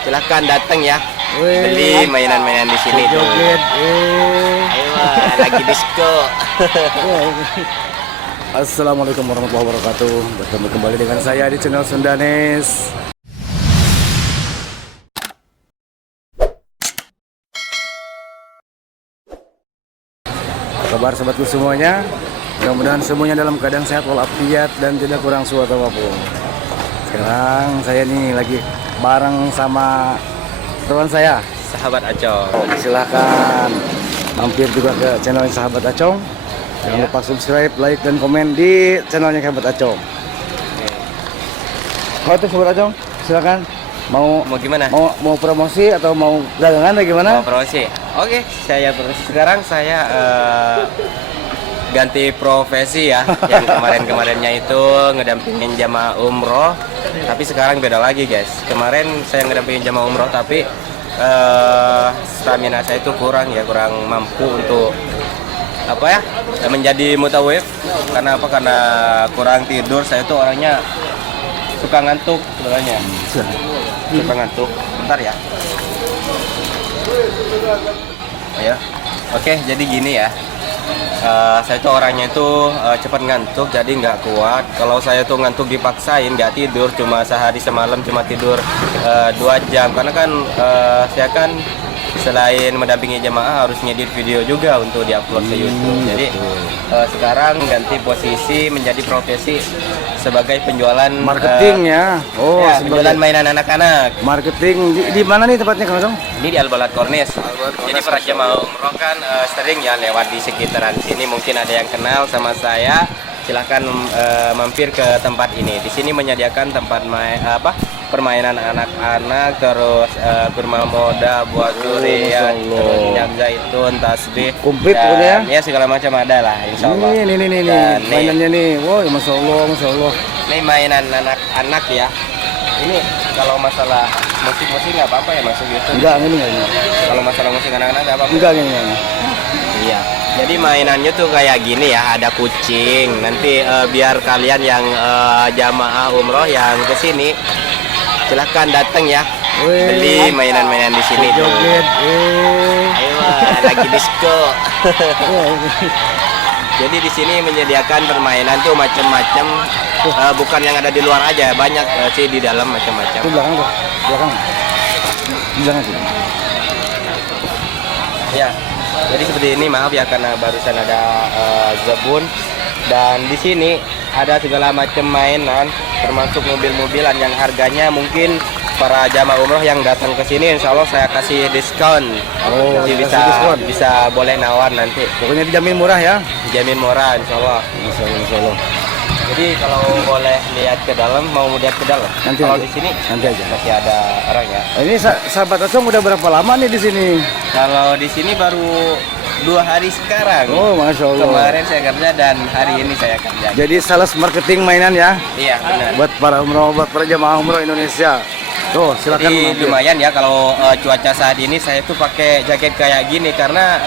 Silahkan datang ya. Wih. Beli mainan-mainan di sini tuh. Joget. Ayo, lagi disco. Assalamualaikum warahmatullahi wabarakatuh. Bertemu kembali dengan saya di channel Sundanes. Apa kabar sobatku semuanya? Mudah-mudahan semuanya dalam keadaan sehat walafiat dan tidak kurang suatu apapun. Sekarang saya nih lagi bareng sama teman saya, Sahabat Acong. silahkan mampir juga ke channel Sahabat Acong. Jangan Ya. lupa subscribe, like, dan komen di channelnya Sahabat Acong. Kalau tuh Sahabat Acong, silakan mau Mau gimana? mau promosi atau mau dagangan atau gimana? Mau promosi? Oke, saya promosi. Sekarang saya ganti profesi ya. Yang kemarin-kemarinnya itu ngedampingin jamaah umroh, tapi sekarang beda lagi guys. Kemarin saya ngedampingin jamaah umroh, tapi stamina saya itu kurang mampu untuk menjadi mutawif. Karena apa? Karena kurang tidur. Saya tuh orangnya suka ngantuk sebenarnya. Suka ngantuk. Bentar ya. Ayo. Oke, jadi gini ya. Saya tuh orangnya itu cepat ngantuk, jadi nggak kuat. Kalau saya tuh ngantuk dipaksain nggak tidur, cuma sehari semalam cuma tidur 2 jam. Karena kan saya kan selain mendampingi jemaah harus ngedit video juga untuk diupload ke YouTube. Jadi sekarang ganti posisi menjadi profesi sebagai penjualan Marketing ya. Oh, ya, sebagai penjualan mainan anak-anak. marketing di mana nih tempatnya Kang Acong? Ini di Al-Balad Corniche. Jadi para jemaah umroh kan sering ya lewat di sekitaran sini. Mungkin ada yang kenal sama saya. Silahkan mampir ke tempat ini. Di sini menyediakan tempat permainan anak-anak, terus kurma moda, buah durian, terus minyak zaitun, tasbih, Komplit dan pokoknya ya segala macam ada lah, insya Allah. Nih, Dan mainannya nih. Wow, masya Allah, masya Allah. Ini mainan anak-anak ya. Ini kalau masalah musik-musik nggak apa-apa ya masuk YouTube. Enggak, ini. Kalau masalah musik anak-anak nggak apa-apa. Enggak ini. Iya. Jadi mainannya tuh kayak gini ya, ada kucing. Nanti biar kalian yang jamaah umroh yang kesini, silahkan datang ya. Wih. Beli mainan-mainan di sini tuh. Joget. Ayo, lagi disco. Jadi di sini menyediakan permainan tuh macam-macam. Bukan yang ada di luar aja, banyak sih di dalam macam-macam. Itu belakang tuh. Belakang. Belakang sih. Ya, jadi seperti ini, maaf ya karena barusan ada zebun. Dan di sini ada segala macam mainan, termasuk mobil-mobilan yang harganya mungkin para jamaah umroh yang datang ke sini, insya Allah saya kasih diskon. Oh, Jadi kasih diskon. bisa boleh nawar nanti. Pokoknya dijamin murah ya. Dijamin murah, insya Allah. Masya Allah, masya Allah. Jadi kalau boleh lihat ke dalam, mau lihat ke dalam. Nanti, Kalau nanti. di sini Nanti aja. masih ada orang ya. Ini Sahabat Acong udah berapa lama nih di sini? Kalau di sini baru 2 hari sekarang. Oh, masya Allah. Kemarin saya kerja dan hari ini saya kerja. Jadi sales marketing mainan ya, Iya benar. buat para umroh, buat para jamaah umroh Indonesia. Tuh, silakan. Jadi mampir. lumayan ya kalau cuaca saat ini saya tuh pakai jaket kayak gini karena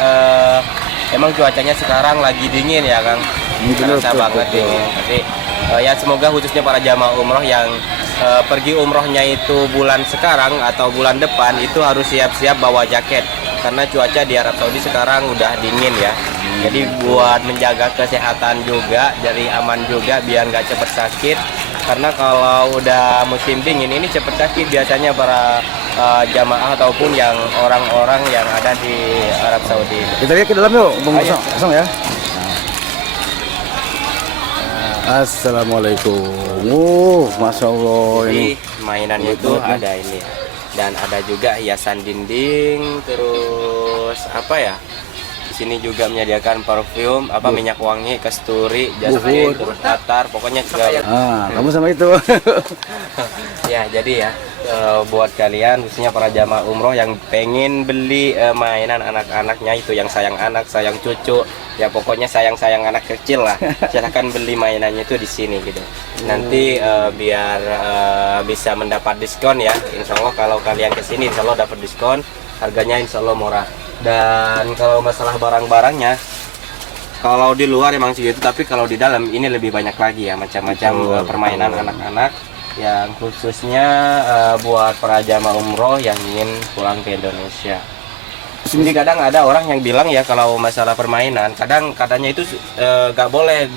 emang cuacanya sekarang lagi dingin ya Kang. Betul, Terasa betul, banget betul. dingin. Jadi ya semoga khususnya para jamaah umroh yang pergi umrohnya itu bulan sekarang atau bulan depan itu harus siap-siap bawa jaket karena cuaca di Arab Saudi sekarang udah dingin ya. Jadi buat menjaga kesehatan juga, jadi aman juga biar nggak cepet sakit. Karena kalau udah musim dingin ini cepet sakit biasanya para jamaah ataupun yang orang-orang yang ada di Arab Saudi. Kita lihat ke dalam yuk, Bung Ayo. Kosong ya. Assalamualaikum. Masya Allah Jadi ini. mainannya itu ada ini ya. Dan ada juga hiasan dinding, terus apa ya? Di sini juga menyediakan parfum, minyak wangi, kasturi, jasmine, terus atar, pokoknya segala. Kamu sama itu. Ya, jadi ya buat kalian khususnya para jamaah umroh yang pengen beli mainan anak-anaknya itu yang sayang anak, sayang cucu, ya pokoknya sayang-sayang anak kecil lah. Silahkan beli mainannya itu di sini gitu. Nanti biar bisa mendapat diskon ya. Insya Allah kalau kalian kesini insya Allah dapat diskon, harganya insya Allah murah. Dan kalau masalah barang-barangnya, kalau di luar emang segitu, tapi kalau di dalam ini lebih banyak lagi ya macam-macam permainan anak-anak. yang khususnya buat para jamaah umroh yang ingin pulang ke Indonesia. Jadi kadang ada orang yang bilang ya kalau masalah permainan, kadangnya itu nggak boleh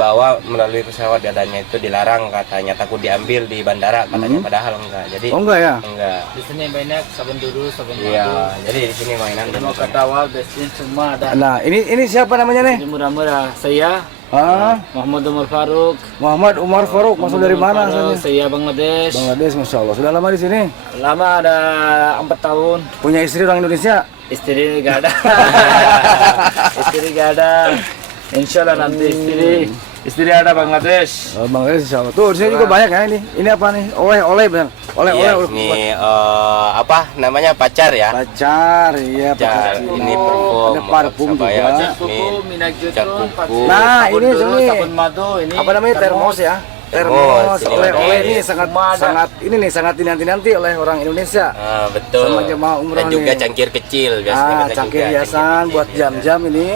bawa melalui pesawat, adanya itu dilarang katanya, takut diambil di bandara katanya, padahal enggak. Jadi enggak ya? Enggak. Di sini banyak sabun dulu, sabun Iya, madu. jadi di sini mainan Mau ketawa, bensin semua ada. Nah, ini siapa namanya nih? Ini murah-murah. Saya Ah, Muhammad Umar Faruk. Muhammad Umar Faruk, masuk dari mana asalnya? Saya Bangladesh. Bangladesh, Masya Allah. Sudah lama di sini? Lama ada 4 tahun. Punya istri orang Indonesia? Istri gak ada. Istri gak ada. Insya Allah nanti istri ada Bangladesh. Oh, Bangladesh, Insya Allah. Tuh, di sini juga banyak ya ini. Ini apa nih? Oleh-oleh, benar. Oleh-oleh. Iya, ini apa namanya, pacar ya? Pacar, iya. Pacar. pacar. Ini parfum. Ada parfum Sabaya, juga. Jasmine, Kuku, minyak cat zaitun, kuku. Nah, sabun ini dulu, sini. sabun madu, ini Apa namanya, termos ya? Termos, Termos, oleh-oleh ini ini sangat semua ada. sangat ini nih sangat dinanti-nanti oleh orang Indonesia. Betul. Sama jemaah umroh Dan juga nih. cangkir kecil biasanya. Ah, kita cangkir juga, hiasan cangkir buat kecil, jam-jam ini.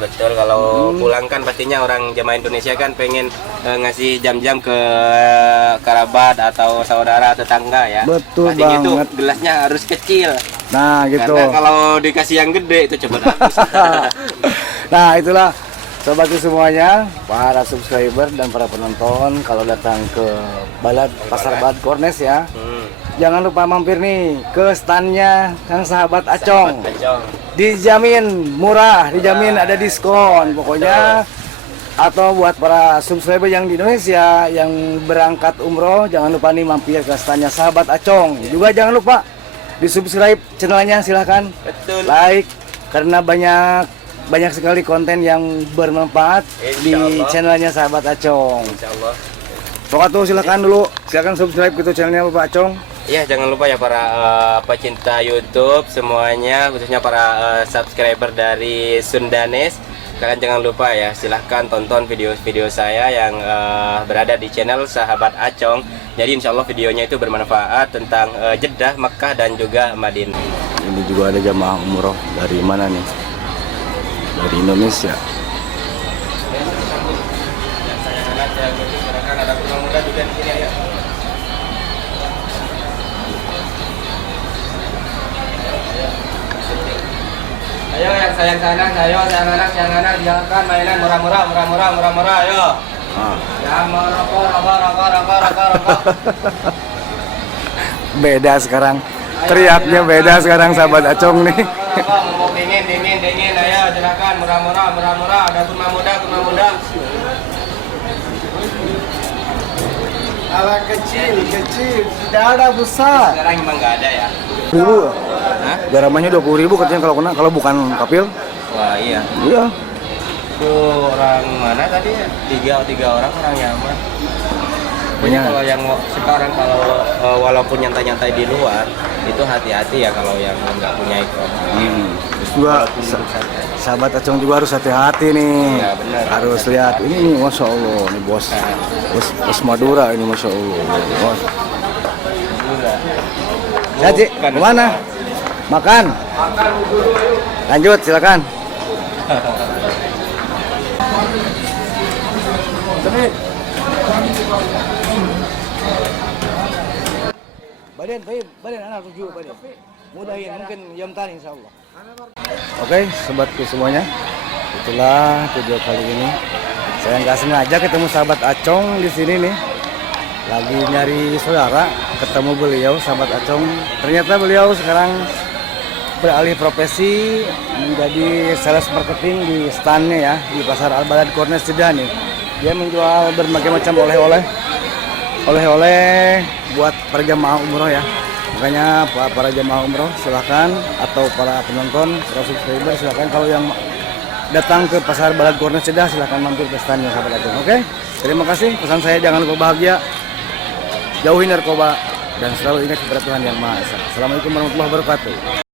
betul. Kalau pulang kan pastinya orang jemaah Indonesia kan pengen ngasih jam-jam ke kerabat atau saudara tetangga ya. Betul Pastinya itu banget. gelasnya harus kecil. Nah, gitu. Karena kalau dikasih yang gede itu cepet habis. Nah, itulah sobatku semuanya, para subscriber dan para penonton kalau datang ke Pasar Balad Kornes ya. Jangan lupa mampir nih ke standnya Kang Sahabat Acong. Acong. Dijamin murah, dijamin ada diskon. Pokoknya atau buat para subscriber yang di Indonesia yang berangkat umroh, jangan lupa nih mampir ke standnya Sahabat Acong. Juga jangan lupa di subscribe channelnya, silahkan Betul. like karena banyak sekali konten yang bermanfaat di Insya Allah. channelnya Sahabat Acong. Insyaallah. Pokoknya tuh silakan subscribe gitu channelnya Bapak Acong. Iya, jangan lupa ya para pecinta YouTube semuanya, khususnya para subscriber dari Sundanes. Kalian jangan lupa ya, silahkan tonton video-video saya yang berada di channel Sahabat Acong. Jadi insya Allah videonya itu bermanfaat tentang Jeddah, Mekah, dan juga Madinah. Ini juga ada jamaah umroh dari mana nih? Dari Indonesia. Ada kurang muda juga di sini ya. Ayo yang sayang anak, sayang anak, silakan mainan murah-murah, ayo. Yang mau rokok. Beda sekarang. Teriaknya beda sekarang Sahabat Acong nih. Mau dingin, ayo silakan murah-murah, ada kurma muda. Ala kecil, tidak ada besar. Sekarang emang nggak ada ya. Ribu. Hah? Garamnya 20.000 katanya kalau kena, kalau bukan kapil. Wah iya. Iya. Tuh orang mana tadi ya? Tiga orang Yaman. Jadi Banyak. kalau yang sekarang kalau walaupun nyantai-nyantai di luar itu hati-hati ya kalau yang nggak punya ikon. Terus juga Sahabat Acong juga harus hati-hati nih. Iya, benar. Harus lihat ini nih, Masya Allah, ini bos Madura ini, Masya Allah. Bos. Ya, Ci, kemana? Makan. Lanjut, silakan. Badan anak tujuh badan. Mudahin mungkin jam tani insya Allah. Oke, sobatku semuanya, itulah video kali ini. Saya nggak sengaja ketemu Sahabat Acong di sini nih. Lagi nyari saudara, ketemu beliau Sahabat Acong. Ternyata beliau sekarang beralih profesi menjadi sales marketing di standnya ya di Pasar Al Balad Kornes Jeddah nih. Dia menjual berbagai macam oleh-oleh buat para jamaah umroh ya. Makanya para jamaah umroh silahkan, atau para penonton, para subscriber silahkan, kalau yang datang ke Pasar Balad Kornes Jeddah silahkan mampir ke standnya Sahabat Acong. Oke, terima kasih. Pesan saya, jangan lupa bahagia, jauhi narkoba, dan selalu ingat kepada Tuhan Yang Maha Esa. Assalamualaikum warahmatullahi wabarakatuh.